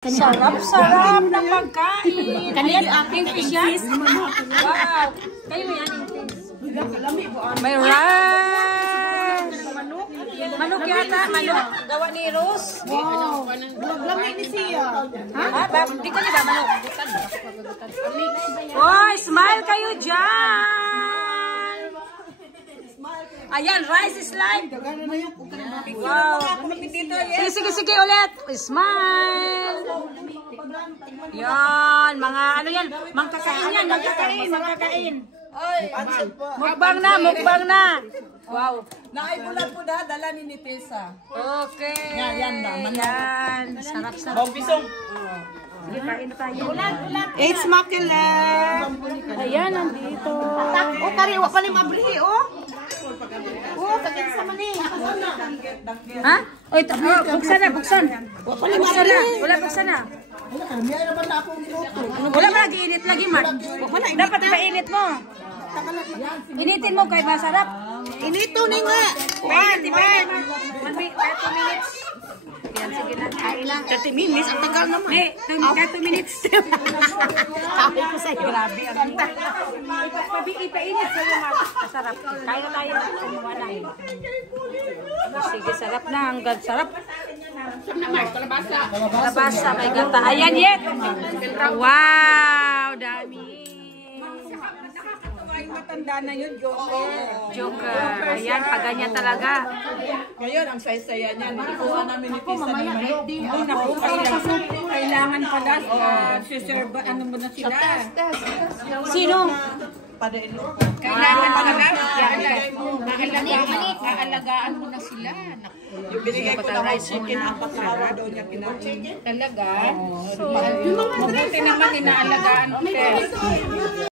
Sarap-sarap ng pagkain. Kanina aking fish yan? Wow. Kayo may aning fish. May rice. Manok yata. Manok. Gawa ni Rose. Wow. Lamig ni siya. Ha? Di ka nila manok. Oh, smile kayo dyan. Ayan, rice is live. Wow. Sige ulit. Smile. Yan, mga ano yan. Magkakain yan, magkakain. Mukbang na. Wow. Naibulan po na, dala ni Tessa. Okay. Yan. Sarap-sarap. Bambisong. Sige, kain tayo. It's makile. Ayan, nandito. Oh, kariwa pa ni mabrihi, oh. Oh, sakit sa mani. Ha? Oy, buksan na. Buksan na. Wala ba nag-iinit lagi, Mark? Dapat ipainit mo. Initin mo kay masarap. Inito ni nga. Painit. 30 minutes. Yan, sige na. Kain na. 30 minutes, ang tagal naman. 30 minutes. Sabi ko sa'yo. Grabe. Ipainit sa'yo, Mark. Masarap. Kaya tayo. Kumuha na. Sige, sarap na. Hanggang sarap. Kalabasa. May gata. Ayan, yet. Wow, dami. Matanda na yun, Joker. Ayan, paganyan talaga. Ngayon, ang saya-saya niya. Nakuha namin ni Tessa naman. Kailangan pala siserba, ano mo na sila. Sino? Kailangan pala. Aalagaan mo na sila. Yung binigay ko na chicken, apat na araw daw niya kinain. Talaga? Mabuti naman inaalagaan ko.